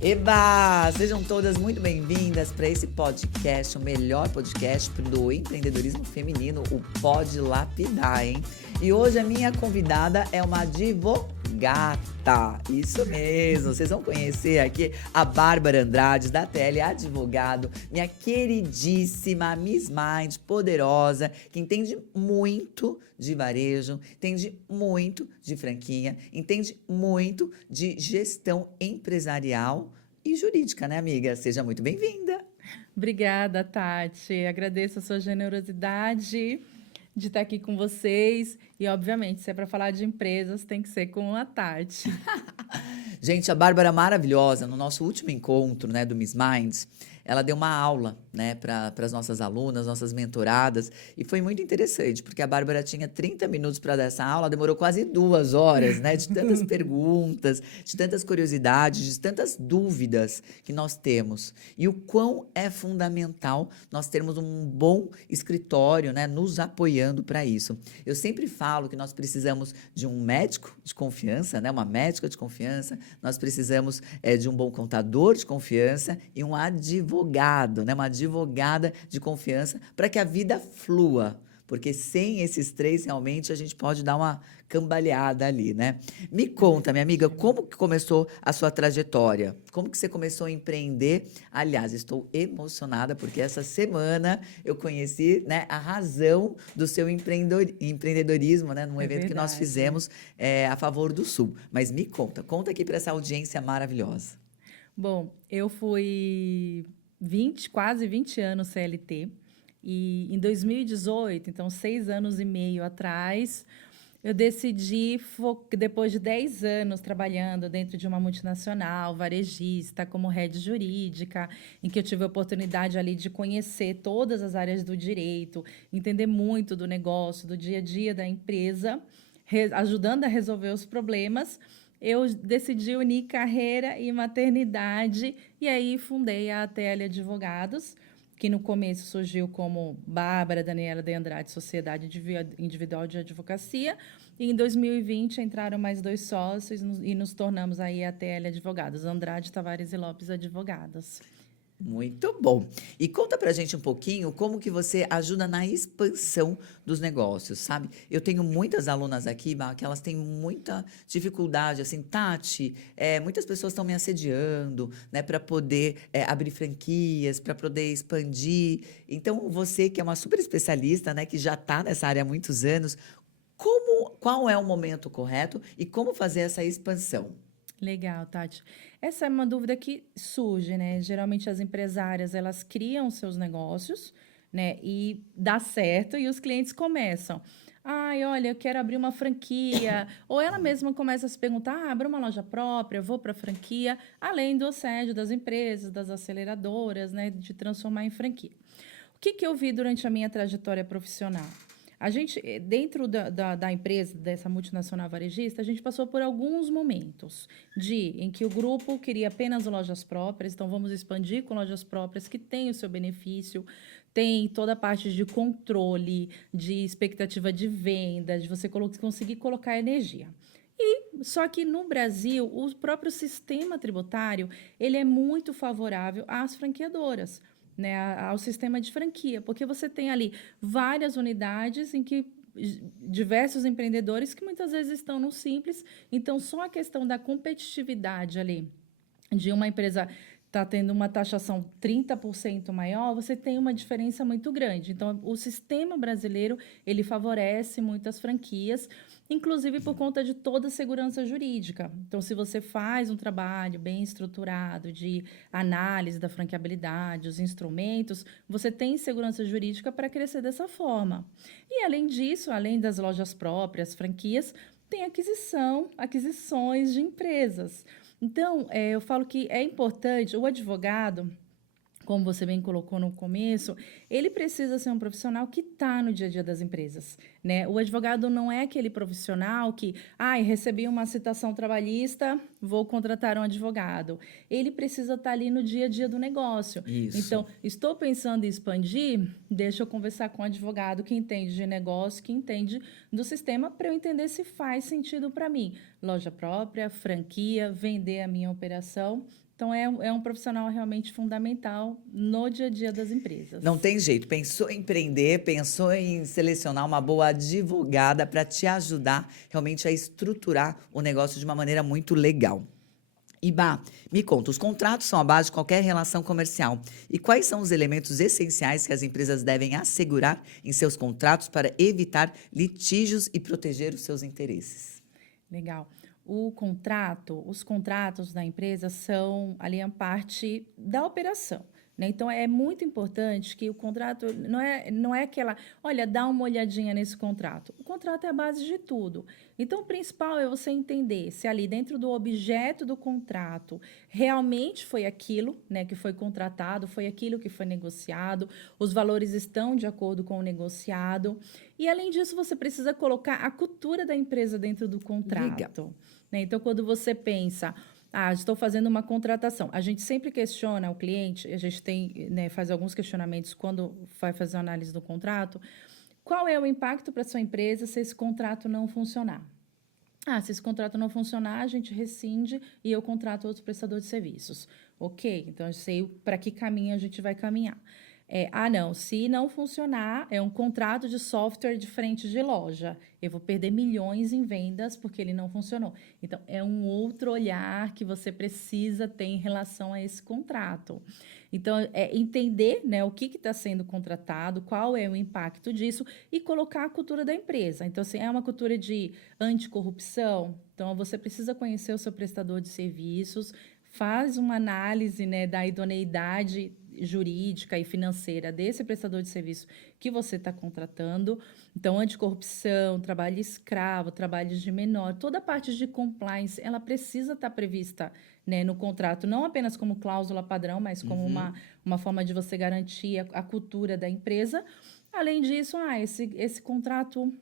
Eba! Sejam todas muito bem-vindas para esse podcast, o melhor podcast do empreendedorismo feminino, o Pode Lapidar, hein? E hoje a minha convidada é uma advogata. Isso mesmo, vocês vão conhecer aqui a Bárbara Andrade, da TL Advogado, minha queridíssima Miss Mind, poderosa, que entende muito de varejo, entende muito de franquia, entende muito de gestão empresarial e jurídica, né, amiga? Seja muito bem-vinda. Obrigada, Tati. Agradeço a sua generosidade de estar aqui com vocês. E, obviamente, se é para falar de empresas, tem que ser com a Tati. Gente, a Bárbara maravilhosa, no nosso último encontro, né, do Miss Minds, ela deu uma aula, né, para as nossas alunas, nossas mentoradas, e foi muito interessante, porque a Bárbara tinha 30 minutos para dar essa aula, demorou quase 2 horas, né, de tantas perguntas, de tantas curiosidades, de tantas dúvidas que nós temos. E o quão é fundamental nós termos um bom escritório, né, nos apoiando para isso. Eu sempre falo que nós precisamos de um médico de confiança, né, uma médica de confiança, nós precisamos de um bom contador de confiança e um advogado, né? Uma advogada de confiança para que a vida flua. Porque sem esses três, realmente, a gente pode dar uma cambaleada ali, né? Me conta, minha amiga, como que começou a sua trajetória? Como que você começou a empreender? Aliás, estou emocionada porque essa semana eu conheci, né, a razão do seu empreendedorismo, né, num É evento que nós verdade. fizemos a favor do Sul. Mas me conta aqui para essa audiência maravilhosa. Bom, eu fui quase 20 anos CLT. E em 2018, então 6 anos e meio atrás, eu decidi, depois de 10 anos trabalhando dentro de uma multinacional, varejista, como head jurídica, em que eu tive a oportunidade ali de conhecer todas as áreas do direito, entender muito do negócio, do dia a dia da empresa, ajudando a resolver os problemas, eu decidi unir carreira e maternidade e aí fundei a ATL Advogados, que no começo surgiu como Bárbara Daniela de Andrade Sociedade Individual de Advocacia, e em 2020 entraram mais 2 sócios e nos tornamos aí a TL Advogados, Andrade Tavares e Lopes Advogados. Muito bom. E conta pra gente um pouquinho como que você ajuda na expansão dos negócios, sabe? Eu tenho muitas alunas aqui, Bá, que elas têm muita dificuldade, assim, Tati, muitas pessoas estão me assediando, né, para poder abrir franquias, para poder expandir. Então, você que é uma super especialista, né, que já está nessa área há muitos anos, qual é o momento correto e como fazer essa expansão? Legal, Tati. Essa é uma dúvida que surge, né? Geralmente as empresárias, elas criam seus negócios, né? E dá certo e os clientes começam. Ai, olha, eu quero abrir uma franquia. Ou ela mesma começa a se perguntar, abro uma loja própria, vou para franquia, além do assédio das empresas, das aceleradoras, né? De transformar em franquia. O que eu vi durante a minha trajetória profissional? A gente, dentro da empresa, dessa multinacional varejista, a gente passou por alguns momentos em que o grupo queria apenas lojas próprias, então vamos expandir com lojas próprias que têm o seu benefício, tem toda a parte de controle, de expectativa de venda, de você conseguir colocar energia. Só que no Brasil, o próprio sistema tributário, ele é muito favorável às franqueadoras, né, ao sistema de franquia, porque você tem ali várias unidades em que diversos empreendedores que muitas vezes estão no simples, então só a questão da competitividade ali de uma empresa está tendo uma taxação 30% maior, você tem uma diferença muito grande. Então, o sistema brasileiro, ele favorece muitas franquias, inclusive por conta de toda a segurança jurídica. Então, se você faz um trabalho bem estruturado de análise da franqueabilidade, os instrumentos, você tem segurança jurídica para crescer dessa forma. E, além disso, além das lojas próprias, franquias, tem aquisições de empresas. Então, eu falo que é importante, o advogado, como você bem colocou no começo, ele precisa ser um profissional que está no dia a dia das empresas, né? O advogado não é aquele profissional que, recebi uma citação trabalhista, vou contratar um advogado. Ele precisa estar ali no dia a dia do negócio. Isso. Então, estou pensando em expandir, deixa eu conversar com um advogado que entende de negócio, que entende do sistema, para eu entender se faz sentido para mim. Loja própria, franquia, vender a minha operação. Então, é um profissional realmente fundamental no dia a dia das empresas. Não tem jeito. Pensou em empreender, pensou em selecionar uma boa advogada para te ajudar realmente a estruturar o negócio de uma maneira muito legal. Ibá, me conta, os contratos são a base de qualquer relação comercial. E quais são os elementos essenciais que as empresas devem assegurar em seus contratos para evitar litígios e proteger os seus interesses? Legal. Os contratos da empresa são ali a parte da operação, né? Então é muito importante que o contrato não é aquela, olha, dá uma olhadinha nesse contrato. O contrato é a base de tudo. Então o principal é você entender se ali dentro do objeto do contrato realmente foi aquilo, né, que foi contratado, foi aquilo que foi negociado, os valores estão de acordo com o negociado. E além disso, você precisa colocar a cultura da empresa dentro do Legal. contrato. Né? Então, quando você pensa, estou fazendo uma contratação, a gente sempre questiona o cliente, a gente tem, né, faz alguns questionamentos quando vai fazer a análise do contrato, qual é o impacto para a sua empresa se esse contrato não funcionar? Se esse contrato não funcionar, a gente rescinde e eu contrato outro prestador de serviços. Ok, então eu sei para que caminho a gente vai caminhar. Não, se não funcionar, é um contrato de software de frente de loja. Eu vou perder milhões em vendas porque ele não funcionou. Então, é um outro olhar que você precisa ter em relação a esse contrato. Então, é entender, né, o que está sendo contratado, qual é o impacto disso e colocar a cultura da empresa. Então, assim, é uma cultura de anticorrupção. Então, você precisa conhecer o seu prestador de serviços, faz uma análise, né, da idoneidade jurídica e financeira desse prestador de serviço que você está contratando. Então, anticorrupção, trabalho escravo, trabalhos de menor, toda a parte de compliance, ela precisa estar prevista, né, no contrato, não apenas como cláusula padrão, mas como uma forma de você garantir a cultura da empresa. Além disso, esse contrato,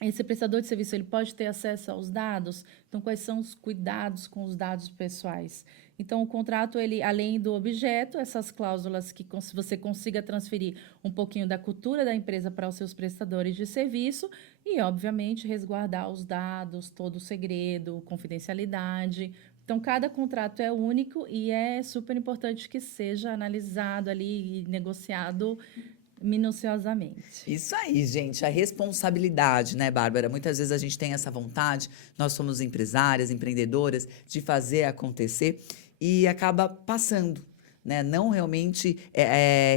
esse prestador de serviço, ele pode ter acesso aos dados. Então, quais são os cuidados com os dados pessoais? Então, o contrato, ele, além do objeto, essas cláusulas que você consiga transferir um pouquinho da cultura da empresa para os seus prestadores de serviço e, obviamente, resguardar os dados, todo o segredo, confidencialidade. Então, cada contrato é único e é super importante que seja analisado ali e negociado minuciosamente. Isso aí, gente, a responsabilidade, né, Bárbara? Muitas vezes a gente tem essa vontade, nós somos empresárias, empreendedoras, de fazer acontecer e acaba passando, né? Não realmente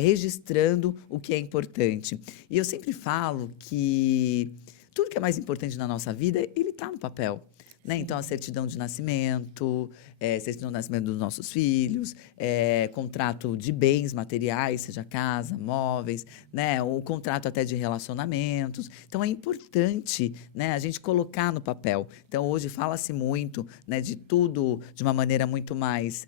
registrando o que é importante. E eu sempre falo que tudo que é mais importante na nossa vida, ele está no papel. Né? Então, a certidão de nascimento, certidão de nascimento dos nossos filhos, contrato de bens materiais, seja casa, móveis, né? O contrato até de relacionamentos. Então, é importante, né, a gente colocar no papel. Então, hoje fala-se muito, né, de tudo de uma maneira muito mais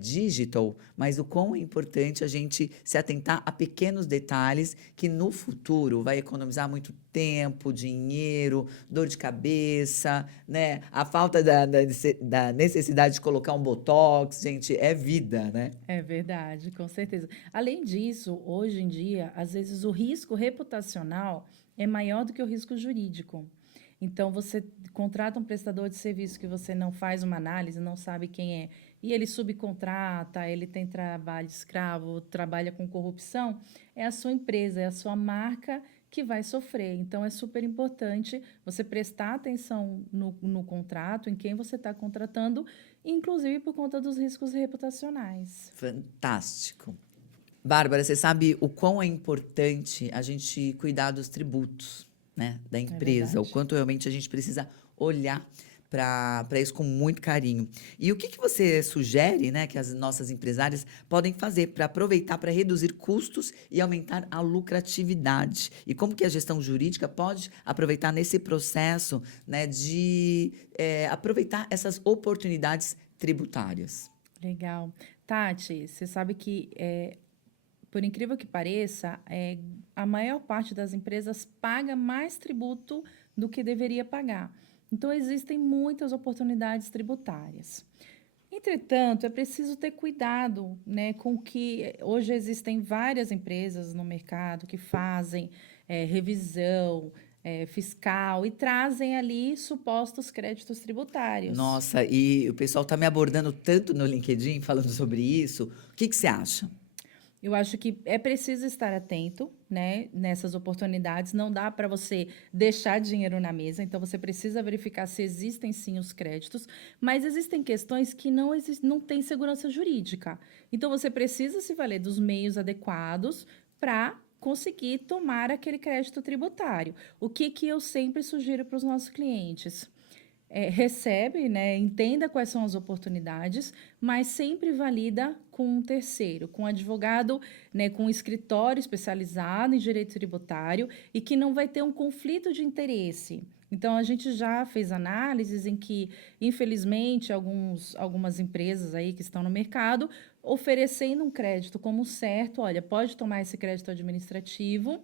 digital, mas o quão é importante a gente se atentar a pequenos detalhes que no futuro vai economizar muito tempo, dinheiro, dor de cabeça, né? A falta da necessidade de colocar um botox, gente, é vida, né? É verdade, com certeza. Além disso, hoje em dia, às vezes o risco reputacional é maior do que o risco jurídico. Então, você contrata um prestador de serviço que você não faz uma análise, não sabe quem é, e ele subcontrata, ele tem trabalho escravo, trabalha com corrupção, é a sua empresa, é a sua marca que vai sofrer. Então, é super importante você prestar atenção no contrato, em quem você está contratando, inclusive por conta dos riscos reputacionais. Fantástico. Bárbara, você sabe o quão é importante a gente cuidar dos tributos, né, da É empresa, o verdade. quanto realmente a gente precisa olhar para isso com muito carinho. E o que que você sugere, né, que as nossas empresárias podem fazer para aproveitar para reduzir custos e aumentar a lucratividade? E como que a gestão jurídica pode aproveitar nesse processo, né, de aproveitar essas oportunidades tributárias? Legal. Tati, você sabe que, por incrível que pareça, a maior parte das empresas paga mais tributo do que deveria pagar. Então, existem muitas oportunidades tributárias. Entretanto, é preciso ter cuidado, né, com que hoje existem várias empresas no mercado que fazem revisão, fiscal, e trazem ali supostos créditos tributários. Nossa, e o pessoal tá me abordando tanto no LinkedIn falando sobre isso. O que que você acha? Eu acho que é preciso estar atento, né, nessas oportunidades. Não dá para você deixar dinheiro na mesa, então você precisa verificar se existem sim os créditos, mas existem questões que não têm segurança jurídica. Então você precisa se valer dos meios adequados para conseguir tomar aquele crédito tributário. O que que eu sempre sugiro para os nossos clientes? Recebe, né, entenda quais são as oportunidades, mas sempre valida com um terceiro, com um advogado, né, com um escritório especializado em direito tributário e que não vai ter um conflito de interesse. Então, a gente já fez análises em que, infelizmente, algumas empresas aí que estão no mercado oferecendo um crédito como certo, olha, pode tomar esse crédito administrativo,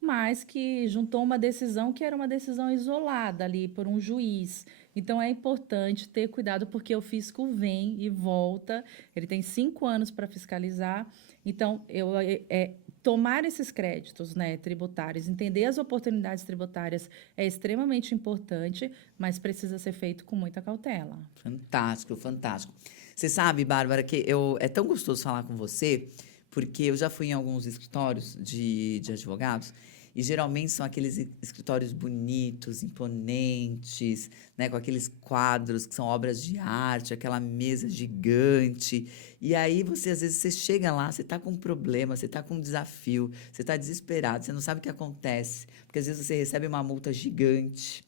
mas que juntou uma decisão que era uma decisão isolada ali por um juiz. Então é importante ter cuidado porque o fisco vem e volta. Ele tem 5 anos para fiscalizar. Então tomar esses créditos, né, tributários, entender as oportunidades tributárias é extremamente importante, mas precisa ser feito com muita cautela. Fantástico, fantástico. Você sabe, Bárbara, que é tão gostoso falar com você, porque eu já fui em alguns escritórios de advogados, e geralmente são aqueles escritórios bonitos, imponentes, né, com aqueles quadros que são obras de arte, aquela mesa gigante. E aí você, às vezes, você chega lá, você está com um problema, você está com um desafio, você está desesperado, você não sabe o que acontece, porque às vezes você recebe uma multa gigante.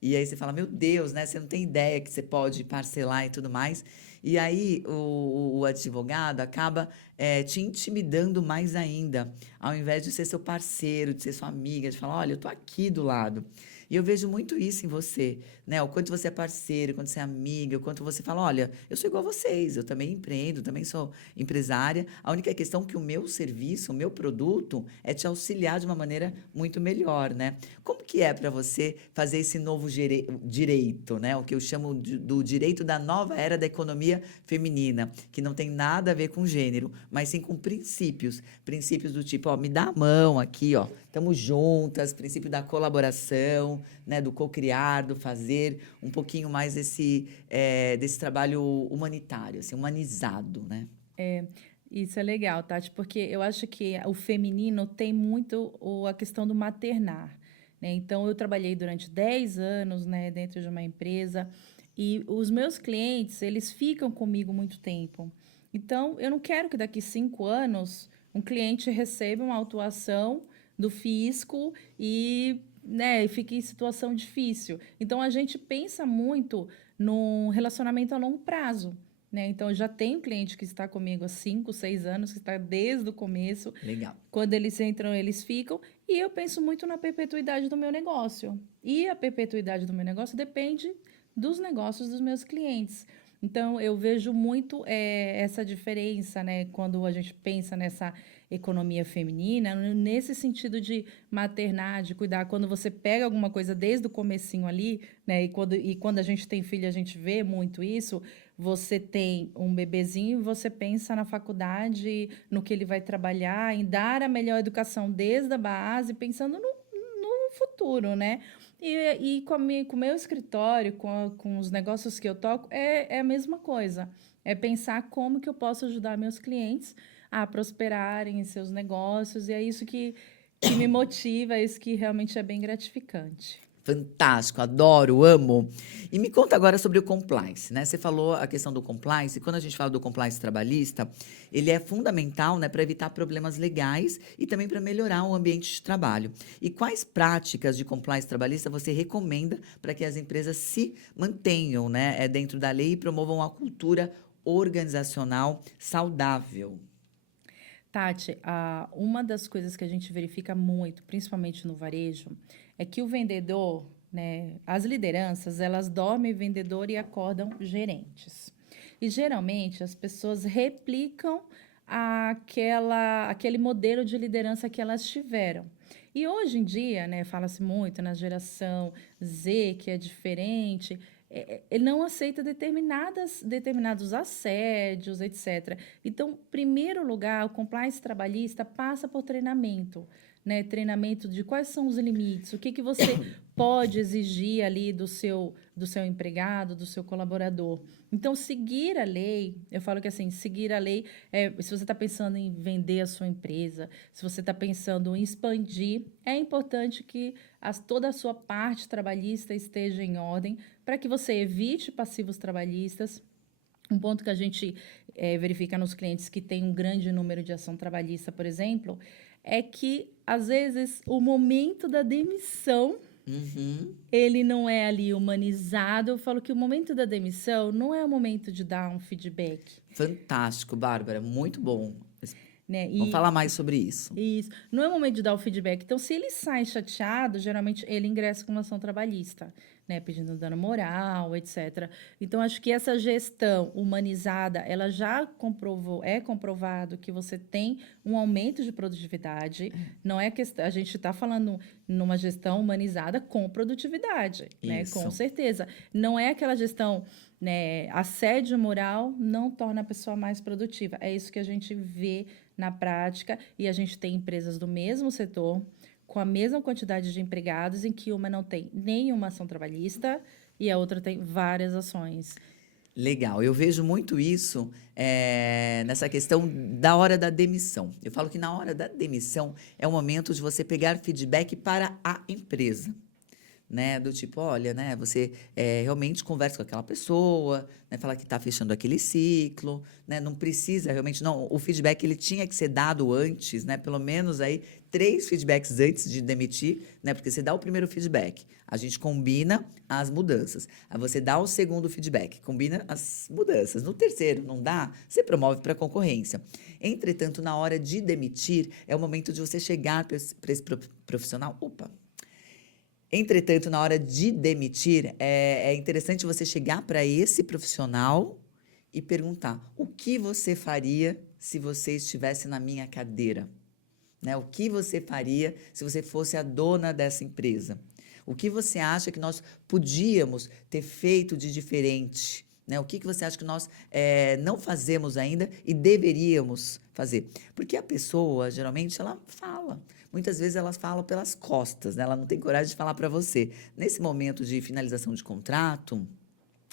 E aí você fala, meu Deus, né? Você não tem ideia que você pode parcelar e tudo mais. E aí o advogado acaba te intimidando mais ainda, ao invés de ser seu parceiro, de ser sua amiga, de falar, olha, eu tô aqui do lado. E eu vejo muito isso em você, né? O quanto você é parceiro, o quanto você é amiga, o quanto você fala, olha, eu sou igual a vocês, eu também empreendo, também sou empresária. A única questão é que o meu serviço, o meu produto é te auxiliar de uma maneira muito melhor, né? Como que é para você fazer esse novo direito, né? O que eu chamo do direito da nova era da economia feminina, que não tem nada a ver com gênero, mas sim com princípios. Princípios do tipo, ó, me dá a mão aqui, ó, estamos juntas, princípio da colaboração, né? Do cocriar, do fazer, um pouquinho mais desse trabalho humanitário, assim, humanizado, né? Isso é legal, Tati, porque eu acho que o feminino tem muito a questão do maternar, né? Então, eu trabalhei durante 10 anos, né, dentro de uma empresa e os meus clientes, eles ficam comigo muito tempo. Então, eu não quero que daqui 5 anos um cliente receba uma autuação do fisco e, né, e fique em situação difícil. Então, a gente pensa muito num relacionamento a longo prazo. Né? Então, eu já tenho cliente que está comigo há 5, 6 anos, que está desde o começo. Legal. Quando eles entram, eles ficam. E eu penso muito na perpetuidade do meu negócio. E a perpetuidade do meu negócio depende dos negócios dos meus clientes. Então, eu vejo muito essa diferença, né? Quando a gente pensa nessa economia feminina, nesse sentido de maternar, de cuidar. Quando você pega alguma coisa desde o comecinho ali, né? E quando a gente tem filho, a gente vê muito isso. Você tem um bebezinho, você pensa na faculdade, no que ele vai trabalhar, em dar a melhor educação desde a base, pensando no futuro, né? E com o meu escritório, com os negócios que eu toco, é a mesma coisa. É pensar como que eu posso ajudar meus clientes a prosperarem em seus negócios, e é isso que me motiva, é isso que realmente é bem gratificante. Fantástico, adoro, amo. E me conta agora sobre o compliance, né? Você falou a questão do compliance, e quando a gente fala do compliance trabalhista, ele é fundamental, né, para evitar problemas legais e também para melhorar o ambiente de trabalho. E quais práticas de compliance trabalhista você recomenda para que as empresas se mantenham, né, dentro da lei e promovam a cultura organizacional saudável? Tati, uma das coisas que a gente verifica muito, principalmente no varejo, é que o vendedor, né, as lideranças, elas dormem vendedor e acordam gerentes. E geralmente as pessoas replicam aquele modelo de liderança que elas tiveram. E hoje em dia, né, fala-se muito na geração Z, que é diferente, ele não aceita determinados assédios, etc. Então, em primeiro lugar, o compliance trabalhista passa por treinamento, né, treinamento de quais são os limites, o que que você pode exigir ali do seu empregado, do seu colaborador. Então, seguir a lei, eu falo que assim, seguir a lei, se você está pensando em vender a sua empresa, se você está pensando em expandir, é importante que toda a sua parte trabalhista esteja em ordem para que você evite passivos trabalhistas. Um ponto que a gente verifica nos clientes que tem um grande número de ação trabalhista, por exemplo, é que, às vezes, o momento da demissão Uhum. ele não é ali humanizado. Eu falo que o momento da demissão não é o momento de dar um feedback, Fantástico, Bárbara, muito bom. né? Vamos falar mais sobre isso. Isso, não é o momento de dar o feedback. Então, se ele sai chateado, geralmente ele ingressa com uma ação trabalhista, né? Pedindo dano moral, etc. Então, acho que essa gestão humanizada, ela já comprovou, é comprovado que você tem um aumento de produtividade. Não é questão, a gente está falando numa gestão humanizada com produtividade, né? Com Isso. certeza. Não é aquela gestão, né? Assédio moral não torna a pessoa mais produtiva. É isso que a gente vê na prática, e a gente tem empresas do mesmo setor, com a mesma quantidade de empregados, em que uma não tem nenhuma ação trabalhista e a outra tem várias ações. Legal, eu vejo muito isso nessa questão da hora da demissão. Eu falo que na hora da demissão é o momento de você pegar feedback para a empresa. Né, do tipo, olha, né, você realmente conversa com aquela pessoa, né, fala que está fechando aquele ciclo, né, não precisa realmente, não, o feedback ele tinha que ser dado antes, né, pelo menos aí 3 feedbacks antes de demitir, né, porque você dá o primeiro feedback, a gente combina as mudanças, aí você dá o segundo feedback, combina as mudanças, no terceiro não dá, você promove para a concorrência. Entretanto, na hora de demitir, é o momento de você chegar para esse profissional, Entretanto, na hora de demitir, é interessante você chegar para esse profissional e perguntar: o que você faria se você estivesse na minha cadeira? Né? O que você faria se você fosse a dona dessa empresa? O que você acha que nós podíamos ter feito de diferente? Né? O que você acha que nós não fazemos ainda e deveríamos fazer? Porque a pessoa, geralmente, ela fala. Muitas vezes elas falam pelas costas, né? Ela não tem coragem de falar para você. Nesse momento de finalização de contrato,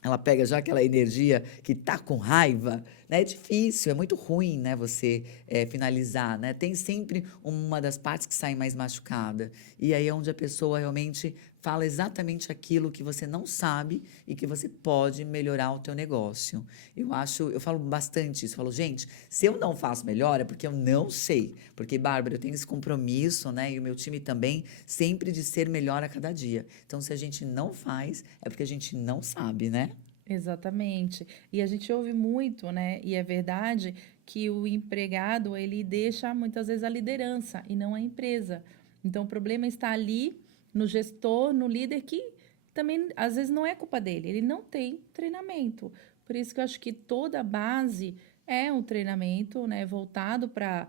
ela pega já aquela energia que tá com raiva, né? É difícil, é muito ruim, né? Você finalizar, né? Tem sempre uma das partes que sai mais machucada. E aí é onde a pessoa realmente fala exatamente aquilo que você não sabe e que você pode melhorar o teu negócio. Eu falo bastante isso. Eu falo, gente, se eu não faço melhor é porque eu não sei. Porque, Bárbara, eu tenho esse compromisso, né? E o meu time também, sempre de ser melhor a cada dia. Então, se a gente não faz, é porque a gente não sabe, né? Exatamente. E a gente ouve muito, né? E é verdade que o empregado, ele deixa muitas vezes a liderança e não a empresa. Então, o problema está ali no gestor, no líder, que também às vezes não é culpa dele, ele não tem treinamento. Por isso que eu acho que toda a base é um treinamento, né, voltado para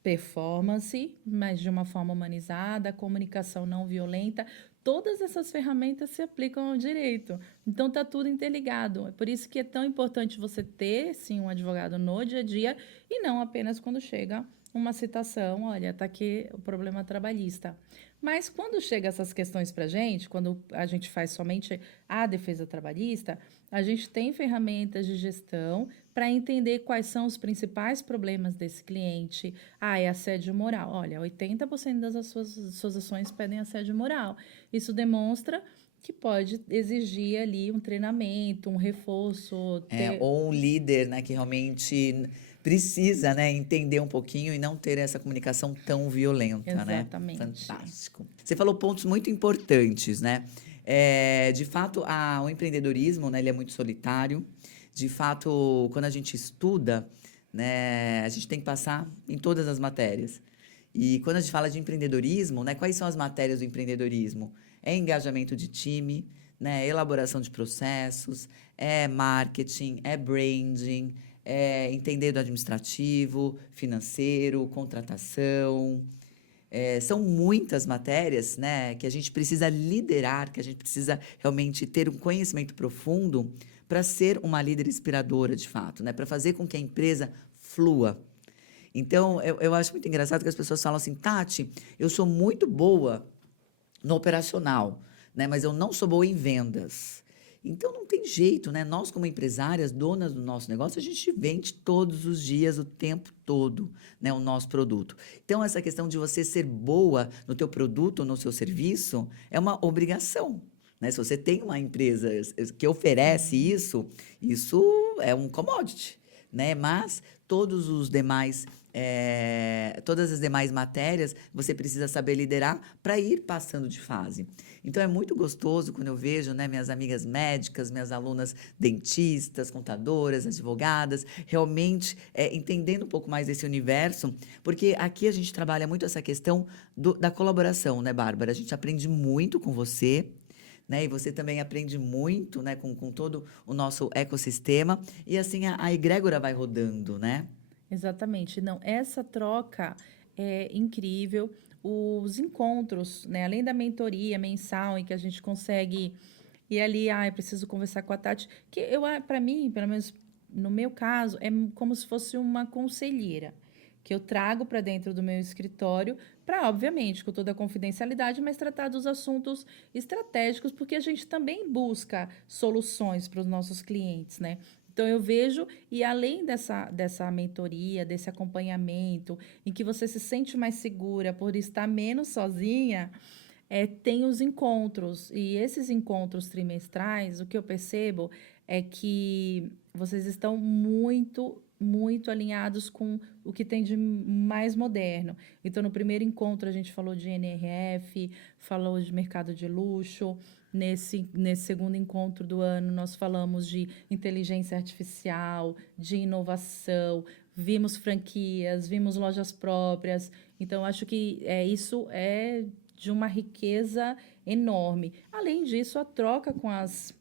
performance, mas de uma forma humanizada, comunicação não violenta. Todas essas ferramentas se aplicam ao direito. Então, está tudo interligado. É por isso que é tão importante você ter, sim, um advogado no dia a dia e não apenas quando chega uma citação, olha, está aqui o problema trabalhista. Mas quando chega essas questões para a gente, quando a gente faz somente a defesa trabalhista, a gente tem ferramentas de gestão para entender quais são os principais problemas desse cliente. Ah, é assédio moral. Olha, 80% das suas ações pedem assédio moral. Isso demonstra que pode exigir ali um treinamento, um reforço, ter... Ou um líder, né, que realmente precisa, né, entender um pouquinho e não ter essa comunicação tão violenta, né? Exatamente. Fantástico. Você falou pontos muito importantes, né? De fato, o empreendedorismo, né, ele é muito solitário. De fato, quando a gente estuda, né, a gente tem que passar em todas as matérias. E quando a gente fala de empreendedorismo, né, quais são as matérias do empreendedorismo? É engajamento de time, né, elaboração de processos, é marketing, é branding, é entender do administrativo, financeiro, contratação. São muitas matérias, né, que a gente precisa liderar, que a gente precisa realmente ter um conhecimento profundo para ser uma líder inspiradora, de fato, né, para fazer com que a empresa flua. Então, eu acho muito engraçado que as pessoas falam assim, Tati, eu sou muito boa no operacional, né? Mas eu não sou boa em vendas. Então não tem jeito, né? Nós, como empresárias, donas do nosso negócio, a gente vende todos os dias, o tempo todo, né, o nosso produto. Então, essa questão de você ser boa no teu produto ou no seu serviço é uma obrigação. Né? Se você tem uma empresa que oferece Sim. isso é um commodity, né? Mas todos os demais todas as demais matérias você precisa saber liderar para ir passando de fase. Então é muito gostoso quando eu vejo, né, minhas amigas médicas, minhas alunas dentistas, contadoras, advogadas, realmente entendendo um pouco mais desse universo, porque aqui a gente trabalha muito essa questão da colaboração, né, Bárbara? A gente aprende muito com você. Né? E você também aprende muito, né, com todo o nosso ecossistema, e assim a egrégora vai rodando, né? Exatamente. Não, essa troca é incrível. Os encontros, né? Além da mentoria mensal, em que a gente consegue ir ali, eu preciso conversar com a Tati, que para mim, pelo menos no meu caso, é como se fosse uma conselheira que eu trago para dentro do meu escritório, para, obviamente, com toda a confidencialidade, mas tratar dos assuntos estratégicos, porque a gente também busca soluções para os nossos clientes, né? Então, eu vejo, e além dessa mentoria, desse acompanhamento, em que você se sente mais segura por estar menos sozinha, tem os encontros. E esses encontros trimestrais, o que eu percebo é que vocês estão muito, muito alinhados com o que tem de mais moderno. Então, no primeiro encontro, a gente falou de NRF, falou de mercado de luxo. Nesse segundo encontro do ano, nós falamos de inteligência artificial, de inovação, vimos franquias, vimos lojas próprias. Então, acho que isso é de uma riqueza enorme. Além disso, a troca com as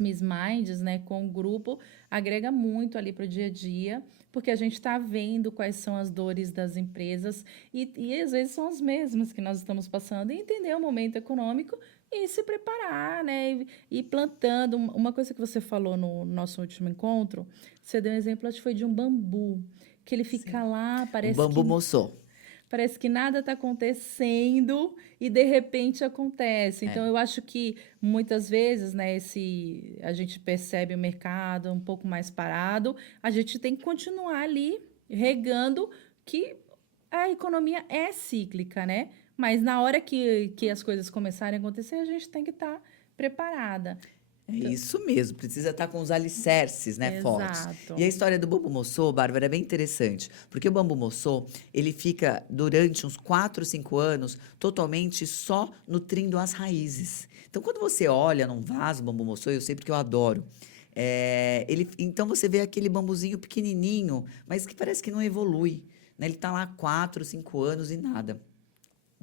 Miss Minds, né, com o grupo, agrega muito ali para o dia a dia, porque a gente está vendo quais são as dores das empresas e às vezes são as mesmas que nós estamos passando, e entender o momento econômico e se preparar, né, e plantando. Uma coisa que você falou no nosso último encontro, você deu um exemplo, acho que foi de um bambu, que ele fica Sim. lá, O parece bambu que moçô. parece que nada está acontecendo e de repente acontece. É. Então eu acho que muitas vezes, né, a gente percebe o mercado um pouco mais parado, a gente tem que continuar ali regando que a economia é cíclica, né? Mas na hora que as coisas começarem a acontecer, a gente tem que estar preparada. É Então, isso mesmo, precisa estar com os alicerces, né, fortes. E a exato. história do bambu moçô, Bárbara, é bem interessante, porque o bambu moçô, ele fica durante uns 4, 5 anos totalmente só nutrindo as raízes. Então, quando você olha num vaso bambu moçô, eu sei porque eu adoro, então você vê aquele bambuzinho pequenininho, mas que parece que não evolui, né? Ele está lá 4, 5 anos e nada.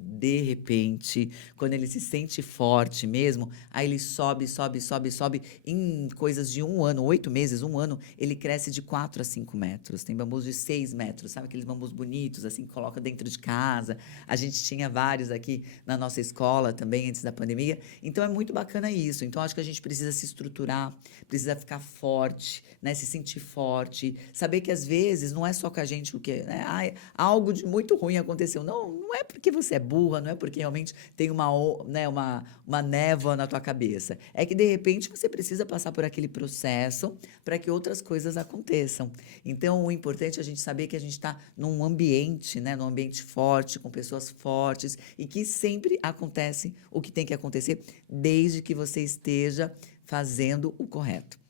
De repente, quando ele se sente forte mesmo, aí ele sobe, sobe, sobe, sobe. Em coisas de um ano, 8 meses, um ano, ele cresce de 4 a 5 metros. Tem bambus de 6 metros, sabe aqueles bambus bonitos, assim, que coloca dentro de casa. A gente tinha vários aqui na nossa escola também, antes da pandemia. Então é muito bacana isso. Então acho que a gente precisa se estruturar, precisa ficar forte, né? Se sentir forte. Saber que às vezes não é só com a gente o que, né? Ai, algo de muito ruim aconteceu. Não, não é porque você é burra, não é porque realmente tem uma névoa na tua cabeça. É que de repente você precisa passar por aquele processo para que outras coisas aconteçam. Então, o importante é a gente saber que a gente está num ambiente, né, num ambiente forte, com pessoas fortes e que sempre acontece o que tem que acontecer, desde que você esteja fazendo o correto.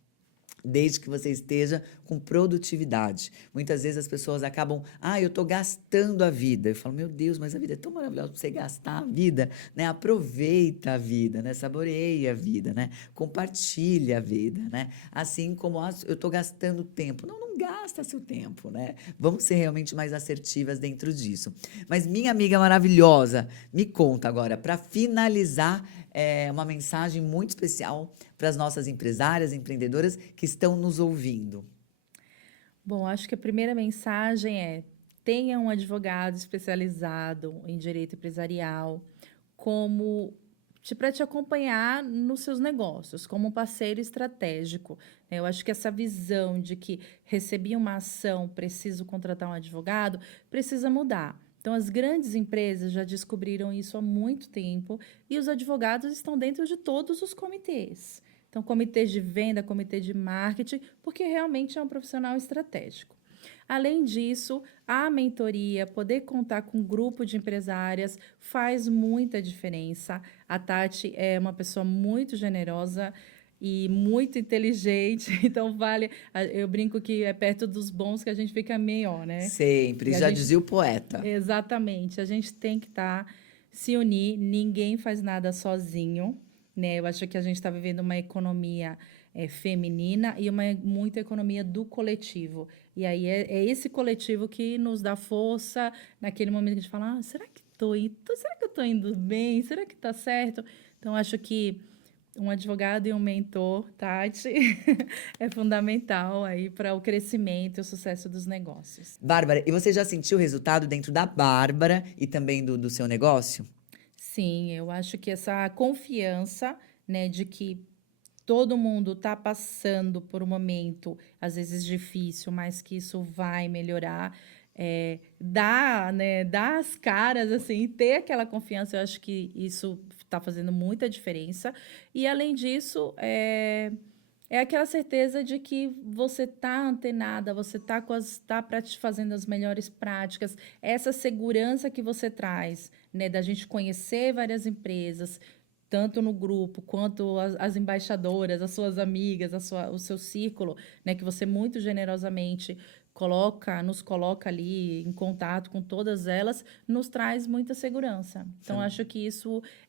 Desde que você esteja com produtividade. Muitas vezes as pessoas acabam, eu estou gastando a vida. Eu falo, meu Deus, mas a vida é tão maravilhosa para você gastar a vida, né? Aproveita a vida, né? Saboreia a vida, né? Compartilha a vida, né? Assim como eu estou gastando tempo. Não, não gasta seu tempo, né? Vamos ser realmente mais assertivas dentro disso. Mas minha amiga maravilhosa, me conta agora, para finalizar, uma mensagem muito especial para as nossas empresárias, empreendedoras que estão nos ouvindo. Bom, acho que a primeira mensagem é: tenha um advogado especializado em direito empresarial como para te acompanhar nos seus negócios, como um parceiro estratégico, né. Eu acho que essa visão de que recebi uma ação, preciso contratar um advogado, precisa mudar. Então, as grandes empresas já descobriram isso há muito tempo e os advogados estão dentro de todos os comitês. Então, comitês de venda, comitê de marketing, porque realmente é um profissional estratégico. Além disso, a mentoria, poder contar com um grupo de empresárias faz muita diferença. A Tati é uma pessoa muito generosa e muito inteligente, então eu brinco que é perto dos bons que a gente fica melhor, né? Sempre, E a já gente dizia o poeta. Exatamente. A gente tem que se unir, ninguém faz nada sozinho, né? Eu acho que a gente está vivendo uma economia feminina e muita economia do coletivo. E aí é esse coletivo que nos dá força naquele momento que a gente fala, será que será que eu estou indo bem? Será que está certo? Então, acho que um advogado e um mentor, Tati, é fundamental aí para o crescimento e o sucesso dos negócios. Bárbara, e você já sentiu o resultado dentro da Bárbara e também do seu negócio? Sim, eu acho que essa confiança, né, de que todo mundo está passando por um momento, às vezes difícil, mas que isso vai melhorar, dar as caras, assim, ter aquela confiança, eu acho que isso está fazendo muita diferença. E, além disso, é aquela certeza de que você está antenada, você está fazendo as melhores práticas, essa segurança que você traz, né, da gente conhecer várias empresas, tanto no grupo quanto as embaixadoras, as suas amigas, o seu círculo, né, que você muito generosamente nos coloca ali em contato com todas elas, nos traz muita segurança. Então, acho que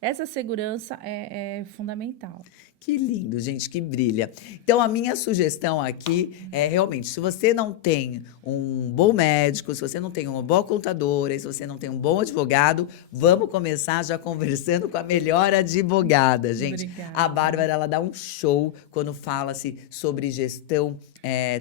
essa segurança é fundamental. Que lindo, gente, que brilha. Então, a minha sugestão aqui é realmente, se você não tem um bom médico, se você não tem uma boa contadora, se você não tem um bom advogado, vamos começar já conversando com a melhor advogada, gente. Obrigada. A Bárbara, ela dá um show quando fala-se sobre gestão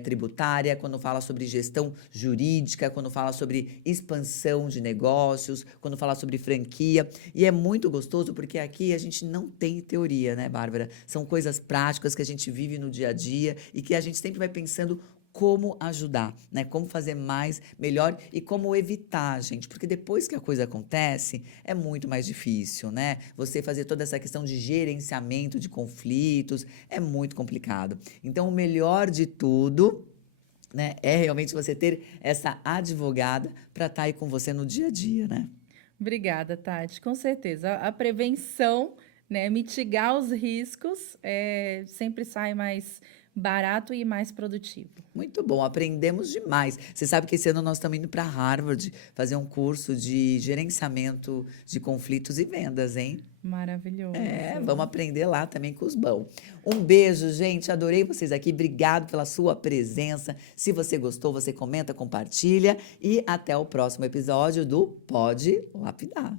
tributária, quando fala sobre gestão jurídica, quando fala sobre expansão de negócios, quando fala sobre franquia. E é muito gostoso porque aqui a gente não tem teoria, né, Bárbara? São coisas práticas que a gente vive no dia a dia e que a gente sempre vai pensando como ajudar, né? Como fazer mais, melhor e como evitar, gente. Porque depois que a coisa acontece, é muito mais difícil, né? Você fazer toda essa questão de gerenciamento de conflitos é muito complicado. Então, o melhor de tudo, né, é realmente você ter essa advogada para estar aí com você no dia a dia, né? Obrigada, Tati. Com certeza. A prevenção, né, mitigar os riscos, sempre sai mais barato e mais produtivo. Muito bom, aprendemos demais. Você sabe que esse ano nós estamos indo para Harvard fazer um curso de gerenciamento de conflitos e vendas, hein? Maravilhoso. Vamos aprender lá também com os bons. Um beijo, gente. Adorei vocês aqui. Obrigado pela sua presença. Se você gostou, você comenta, compartilha. E até o próximo episódio do Pode Lapidar.